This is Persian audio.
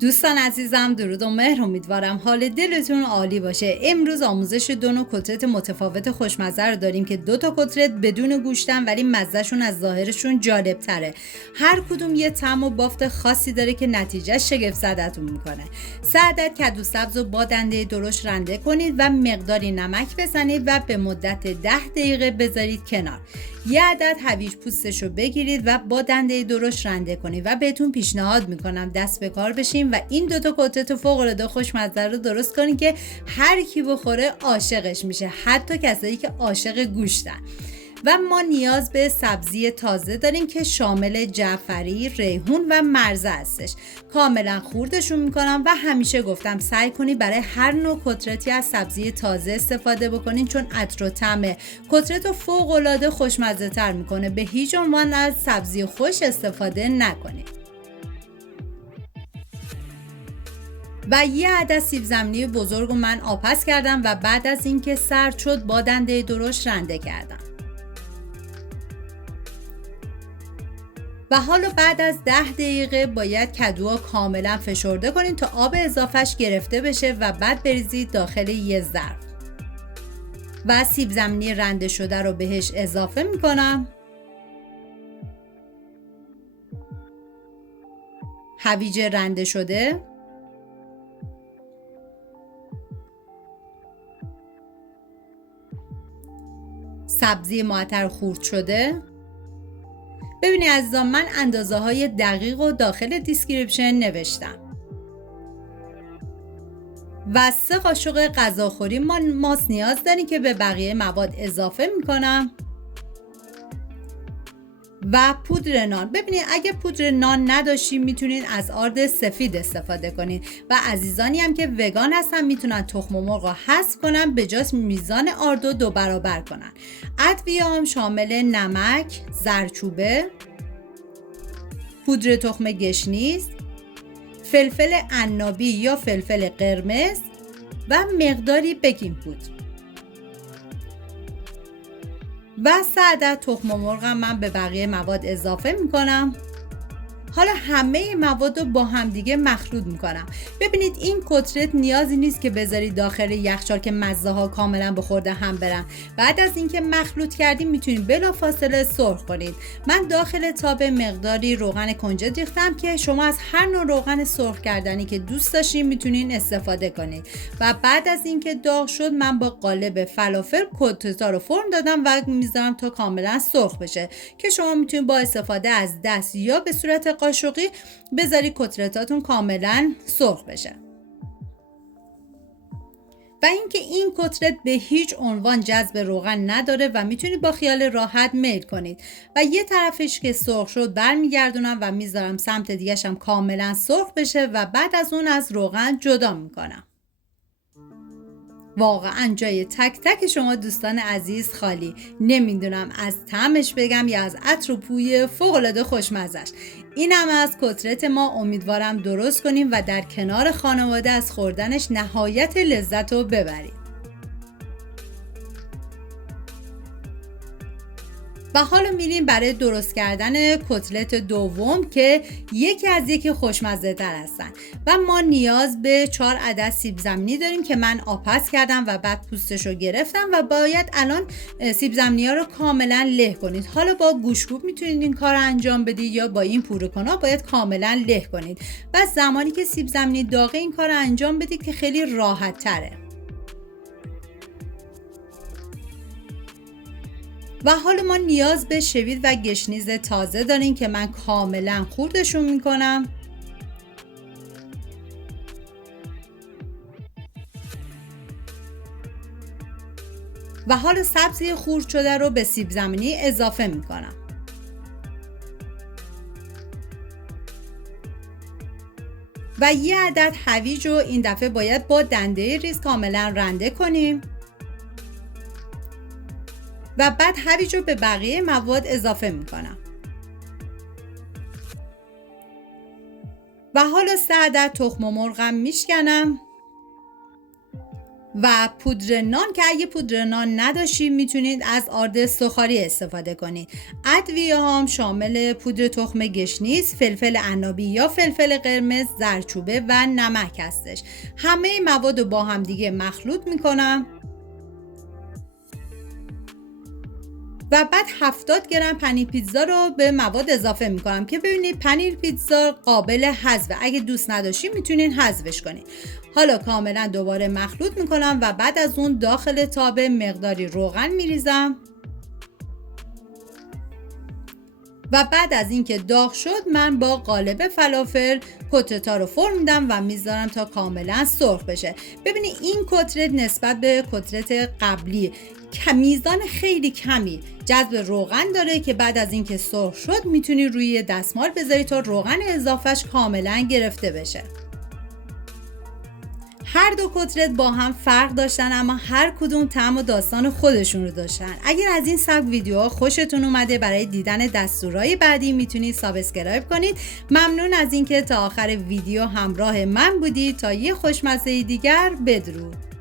دوستان عزیزم، درود و مهر. امیدوارم حال دلتون عالی باشه. امروز آموزش دو نوع کتلت متفاوت خوشمزه رو داریم که دو تا کتلت بدون گوشتن ولی مزهشون از ظاهرشون جالب تره. هر کدوم یه طعم و بافت خاصی داره که نتیجه شگفت زدتون میکنه. 3 عدد کدو سبز رو با دنده درشت رنده کنید و مقداری نمک بزنید و به مدت 10 دقیقه بذارید کنار. 1 عدد هویج پوستش رو بگیرید و با دنده درشت رنده کنید و بهتون پیشنهاد میکنم دست به کار بشین و این دوتا کتلت فوق العاده خوشمزه رو درست کنید که هر کی بخوره عاشقش میشه، حتی کسایی که عاشق گوشتن. و ما نیاز به سبزی تازه داریم که شامل جعفری، ریحون و مرزه هستش. کاملا خوردشون میکنم و همیشه گفتم سعی کنید برای هر نوع کتلتی از سبزی تازه استفاده بکنین، چون عطر و طعم کتلت رو فوق العاده خوشمزه تر میکنه. به هیچ عنوان از سبزی خوش استفاده نکنید. و 1 عدد سیب زمینی بزرگ من آبپز کردم و بعد از اینکه سرد شد با دنده درشت رنده کردم. و حالا بعد از 10 دقیقه باید کدوها کاملا فشرده کنید تا آب اضافهش گرفته بشه و بعد بریزید داخل یه ظرف. و سیب زمینی رنده شده رو بهش اضافه میکنم. هویج رنده شده، سبزی معطر خورد شده. ببینید عزیزان، من اندازه های دقیق و داخل دیسکریپشن نوشتم. و 3 قاشق غذاخوری ماست نیاز داریم که به بقیه مواد اضافه میکنم. و پودر نان. ببینید اگه پودر نان نداشتین میتونین از آرد سفید استفاده کنین و عزیزانی هم که وگان هستن میتونن تخم مرغ رو حذف کنن، به جاش میزان آرد رو 2 برابر کنن. ادویه هم شامل نمک، زردچوبه، پودر تخم گشنیز، فلفل عنابی یا فلفل قرمز و مقداری بیکینگ پودر. و 3 عدد تخم مرغ من به بقیه مواد اضافه میکنم. حالا همه مواد رو با همدیگه مخلوط میکنم. ببینید این کتلت نیازی نیست که بذارید داخل یخچال که مزه ها کاملا به خورد هم برن. بعد از اینکه مخلوط کردیم میتونید بلافاصله سرخ کنید. من داخل تاب مقداری روغن کنجد ریختم که شما از هر نوع روغن سرخ کردنی که دوست داشتین میتونین استفاده کنید. و بعد از اینکه داغ شد من با قالب فلافل کتلت‌ها رو فرم دادم و میذارم تا کاملا سرخ بشه که شما میتونید با استفاده از دست یا به صورت قاشقی بذاری کتلتاتون کاملا سرخ بشه. و اینکه این کتلت به هیچ عنوان جذب روغن نداره و میتونید با خیال راحت میل کنید. و یه طرفش که سرخ شد برمیگردونم و میذارم سمت دیگه‌ش هم کاملا سرخ بشه و بعد از اون از روغن جدا میکنم. واقعا جای تک تک شما دوستان عزیز خالی. نمیدونم از طعمش بگم یا از عطر و بوی فوق‌العاده خوشمزه‌اش. این هم از کتلت ما. امیدوارم درست کنیم و در کنار خانواده از خوردنش نهایت لذت رو ببرید. و حالا میریم برای درست کردن کتلت دوم که یکی از یکی خوشمزه تر هستن. و ما نیاز به 4 عدد سیب زمینی داریم که من آبپز کردم و بعد پوستش رو گرفتم و باید الان سیب زمینی ها رو کاملا له کنید. حالا با گوشکوب میتونید این کار رو انجام بدید یا با این پوره کنا باید کاملا له کنید. و زمانی که سیب زمینی داغه این کار رو انجام بدید که خیلی راحت تره. و حالا ما نیاز به شوید و گشنیز تازه داریم که من کاملا خوردشون میکنم. و حالا سبزی خورد شده رو به سیب زمینی اضافه میکنم. و 1 عدد هویج رو این دفعه باید با دنده ریز کاملا رنده کنیم. و بعد هویج رو به بقیه مواد اضافه میکنم. و حالا 3 عدد تخم مرغم میشکنم و پودر نان که اگه پودر نان نداشتید میتونید از آرد سوخاری استفاده کنید. ادویه هم شامل پودر تخم گشنیز، فلفل عنابی یا فلفل قرمز، زردچوبه و نمک هستش. همه مواد رو با هم دیگه مخلوط میکنم و بعد 70 گرم پنیر پیتزا رو به مواد اضافه میکنم که ببینید پنیر پیتزا قابل حذفه، اگه دوست نداشتید میتونین حذفش کنید. حالا کاملا دوباره مخلوط میکنم و بعد از اون داخل تابه مقداری روغن میریزم و بعد از اینکه داغ شد من با قالب فلافل کتلت‌ها رو فرم میدم و میذارم تا کاملا سرخ بشه. ببینید این کتلت نسبت به کتلت قبلی میزان خیلی کمی جذب روغن داره که بعد از اینکه سرخ شد میتونی روی دستمال بذاری تا روغن اضافهش کاملا گرفته بشه. هر دو کتلت با هم فرق داشتن اما هر کدوم طعم و داستان خودشون رو داشتن. اگر از این سبک ویدیوها خوشتون اومده برای دیدن دستورهای بعدی میتونید سابسکرایب کنید. ممنون از اینکه تا آخر ویدیو همراه من بودید. تا یه خوشمزه دیگر، بدرود.